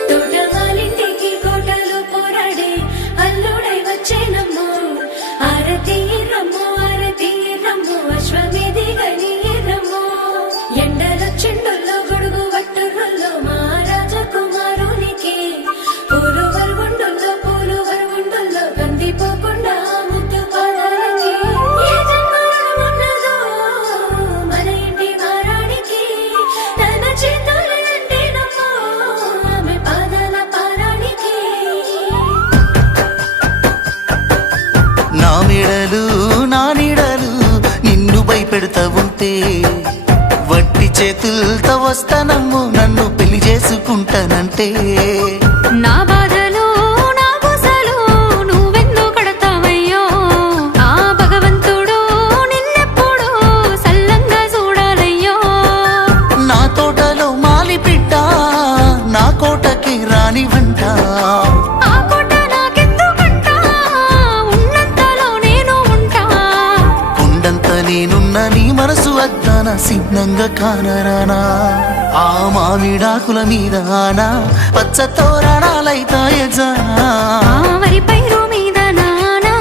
తోటమాలింటికి కోటలో పోరాడే అల్లుడై వచ్చేనమ్మో ఆరతి రమ్మో అశ్వమేధి గని రమ్మో ఎండలో చెండుల్లో గొడుగు వట్టుర్రుల్లో మా రాజకుమారునికి పూలు వరుగుండుల్లో కందిపోకుండా ముద్దు పాదాలకి ఏ జన్మలో ఉన్నదో మన ఇంటి మారానికి తన చేతులు అంటేనమ్మో ఆమె పాదాల పారానికి నా మెడలు నా నీడలు నిన్ను భయపెడతా ఉంటే వట్టి చేతులతో వస్తానమ్ము నన్ను పెళ్లి చేసుకుంటానంటే నా బాధలు నా గుసలు నువ్వెందు కడతావయ్యో ఆ భగవంతుడు నిన్నెప్పుడు సల్లంగా చూడాలయ్యో నా తోటలో మాలి పిట్ట నా కోటకి రాని వంట ఆ కోట నాకెందుకంట ఉన్నంతలో నేను ఉంటా కొండంత నేనున్న నీ మనసు అద్దాన సిద్ధంగా కానరానా ఆ మామిడాకుల మీద ఆనా పచ్చ తోరణాలైతాయజా ఆ వరి పైరు మీద నానా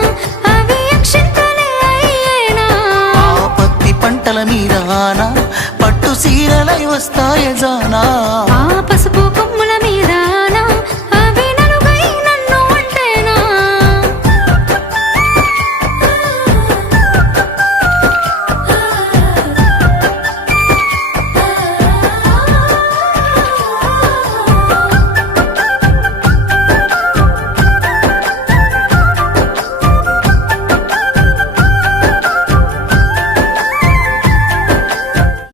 అవి అక్షంతలే అయ్యేనా ఆ పత్తి పంటల మీద ఆనా పట్టు సీరలై వస్తాయజానా ఆ పసుపు కొమ్ముల మీద నా